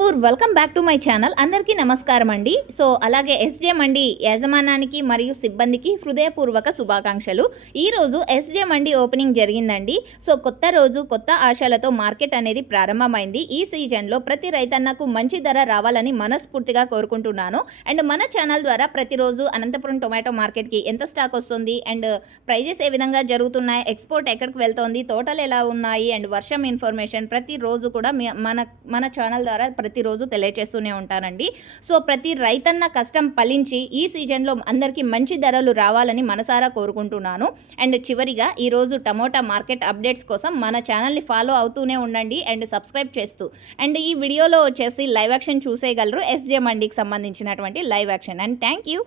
Poor welcome back to my channel. అందరికీ నమస్కారం అండి. సో అలాగే ఎస్జే మండి యాజమానానికి మరియు సిబ్బందికి హృదయపూర్వక శుభాకాంక్షలు. ఈరోజు ఎస్జే మండి ఓపెనింగ్ జరిగిందండి. సో కొత్త రోజు కొత్త ఆశలతో మార్కెట్ అనేది ప్రారంభమైంది. ఈ సీజన్లో ప్రతి రైతన్నకు మంచి ధర రావాలని మనస్ఫూర్తిగా కోరుకుంటున్నాను. అండ్ మన ఛానల్ ద్వారా ప్రతిరోజు అనంతపురం టొమాటో మార్కెట్కి ఎంత స్టాక్ వస్తుంది అండ్ ప్రైజెస్ ఏ విధంగా జరుగుతున్నాయి, ఎక్స్పోర్ట్ ఎక్కడికి వెళ్తోంది, టోటల్ ఎలా ఉన్నాయి అండ్ వర్షం ఇన్ఫర్మేషన్ ప్రతిరోజు కూడా మన ఛానల్ ద్వారా ప్రతిరోజు తెలియజేస్తూనే ఉంటానండి. సో ప్రతి రైతన్న కష్టం ఫలించి ఈ సీజన్లో అందరికీ మంచి ధరలు రావాలని మనసారా కోరుకుంటున్నాను. అండ్ చివరిగా ఈరోజు టమోటా మార్కెట్ అప్డేట్స్ కోసం మన ఛానల్ని ఫాలో అవుతూనే ఉండండి అండ్ సబ్స్క్రైబ్ చేస్తూ. అండ్ ఈ వీడియోలో వచ్చేసి లైవ్ యాక్షన్ చూసేయగలరు, ఎస్జే మండీకి సంబంధించినటువంటి live action. And thank you.